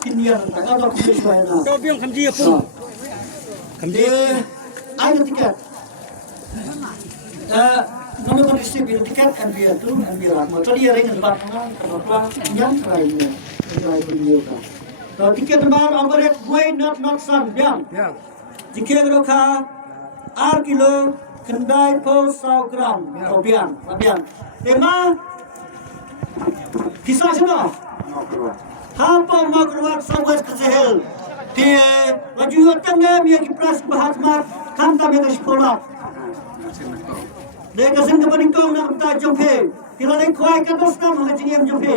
Pinian atau kesuai na. Kau biang kamji apa? Kamji. Ada tiket. Nono kan distribute tiket NBR tu NBR. Motor dia ring lebat mana terbawa yang lainnya. Yang punya. Kalau tiket lebar operate way not sun biang. Ya. Jika mereka 6 kilo kendai po 100 gram biang. Tema kisah semua. Apa mau keluar sawat kesehel. Dia laju tengah dia kipras bahatmat kanta mereka sekolah. Dia kasih kepada kau nak minta jumpa. Bila dia kuai kan dosnam mengaji yang jumpa.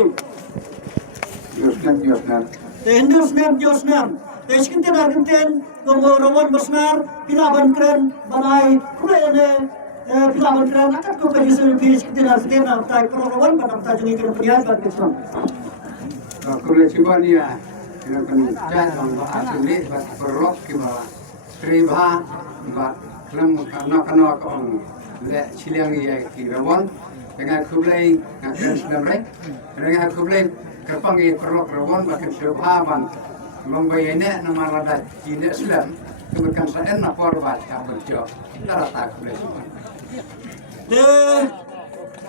Dia Josnam. Dia sekitar dah kenten. Kau rawan besar. Bila bankren balai. Kuai ada. Bila bankren akan kau pergi sepi sekitar dah kenten. Minta kau rawan pada minta jadi kena perniagaan bersam. Kulit ciba ni ya, kita kan jangan asli buat perlok kita kriba buat kelem kena kong le ciliang ya kirawan dengan kublai ngakan sedemre dengan kublai kerpang ya perlok rawan bahkan sebahaban lombai ini nama rada cina Islam kemudian saya nak korban kabel jauh nara tak kublai.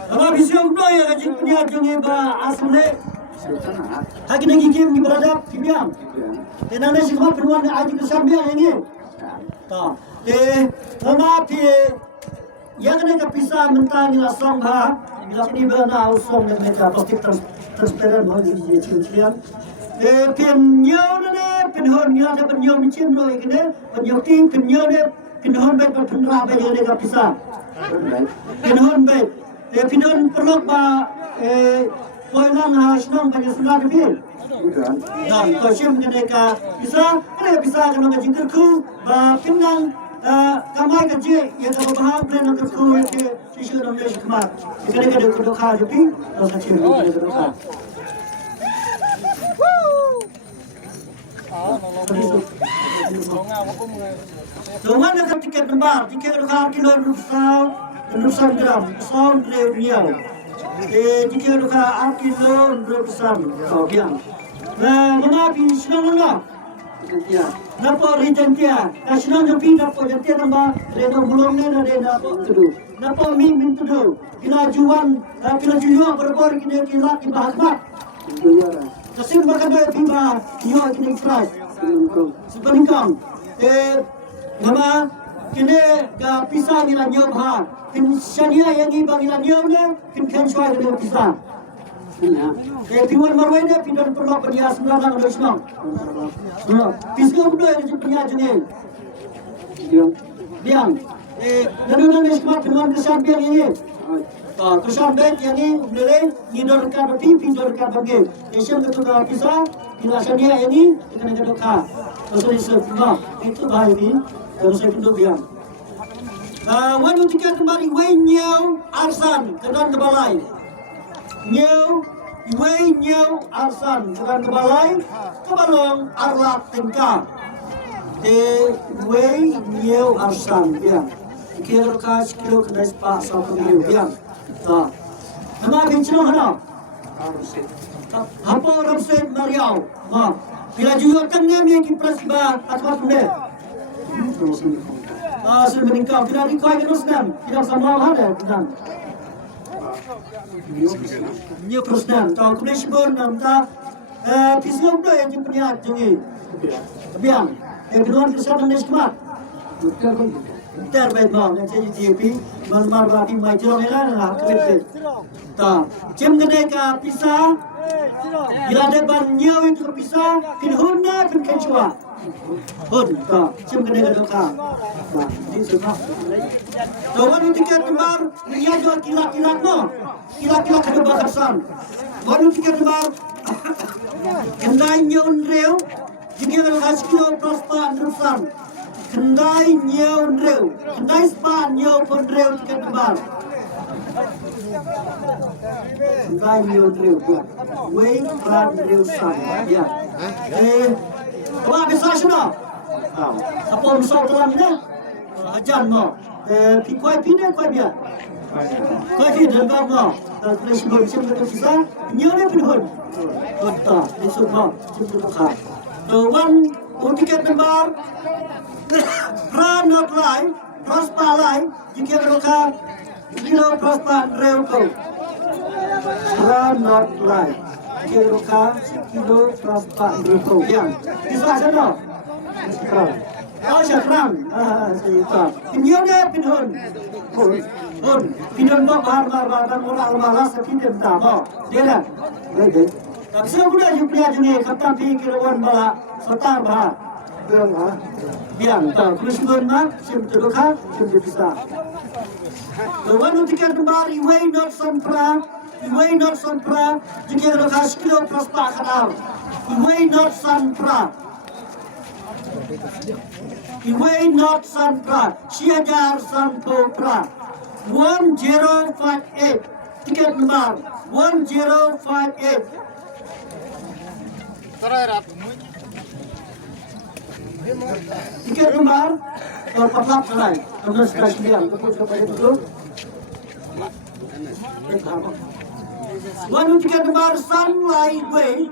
Apa bisa udah ya kaji punya jangan bah asli. Haki nak game ni berada pibiang. Tenane sikap peruan aji kesambiang ini. Tak. Nama pi yang ni kapisa mentang ni asam bah. Bila ni berada asam yang mereka pasti transparan boleh jadi cium-cium. Penyau ni penhon ni ada penyau micin loh ini. Penyau ting penyau ni penhon baik berpenra baik yang ni kapisa. Penhon baik. Penhon perlu bah. Poilang hasnong pada sudah dipil. Dan kosim mereka bisa kalau kaji kerku, pinang kamai kaji yang kalau bahang plan kerku yang sisi orang Malaysia kemat. Kadang-kadang kedokar tapi kalau kaji kedokar. Tuhan nak tiket lembar, tiket kedokar kilo rupiah gram, sound real. Jika luka kilo bersam, biang. Mana pin senang mana? Napa rejentia? Senang jumpi napa jentia tambah reda bulong ni ada napa tu. Napa min tu. Kila juan berbor kini kila di bahasa. Kasih makan dua pipa, yo kini express. Sepaningkang. Nama kini ka pisah ni lah nyob ha. Syania yang ibang ilan ni kan syai dengan pisah. Timuan marwai ni pindah perlu perniagaan sembilan orang Islam. Pisau berdua yang perniagaan ni. Biang. Lalu ni sekarang timuan kesan biang ini. Kesan biang yang ni boleh hidup dekat berpi, pindah dekat berpi. Asian ketua pisah, pindah Syania yang ni kita nak dekat. Terus semua itu bahaya ni. Terus pindah biang. Wanu tiket kembali wenyau arsan kedan kebalai. Wenyau arsan kedan kebalai kebalong arlak tingkah. Wenyau arsan biang. Kilo kas kilo kedai sepak satu kilo biang. Tak. Nama bincang mana? Apa orang set Mariau? Bila juga tengah yang kipras ba atau apa? Sudah meningkat. Tidak dikuai ke Rusnan. Tidak sama ada Rusnan. New Rusnan. Tahu kemudian sebut nama pisau bro yang punya jengi. Biang. Yang kedua kesehatan ni sekemat. Terbaik mau. Yang jadi GP. Mal berarti mai jerong yang lah. Kebet. Tak. Cem kena ke pisah. Bila ada banyak itu pisah. Pinhuna pin kencua. Hon, tak. Cem kena ke dokar. Ini semua. Tahu tiket lembar, dia jual kilat-kilat mo. Kilat-kilat kena bakasan. Baru tiket lembar, kendai nyaun reu, jika kalau kasih kilo prospa nerusan. Kendai nyaun reu, kendai spa nyaun pun reu tiket lembar. Kendai nyaun reu, wei peran reu san, ya. Apa bisa sudah? Apa misal dalam ni? Ajan mo. Kuai pina kuai biar. Kaki dan bapa, terus bersih bersih. Nyawa pinhun, kota di Subang, Ciputra. The one ticket number, not line, prosper line. Jika mereka, kilo prosper rewko. Not line. Jika kilo prosper rewko. Yang, di sana. Oh, syakran. Nyawa pinhun. Pinhun bahar dan orang malas pinhun tak. Dia. Tapi sudah jumpa juga kata pikiran bala setar bah. Biang tak Kristen mah simtuduka simtuduka. Lawan tiket kembali iway not sanpra jika lekas kilo prospa kanal iway not sanpra siajar sanpra 1058 tiket nomor 1058. Tiket nomor 14 terus kasihan kepada itu. One tiket nomor Sunlight Way.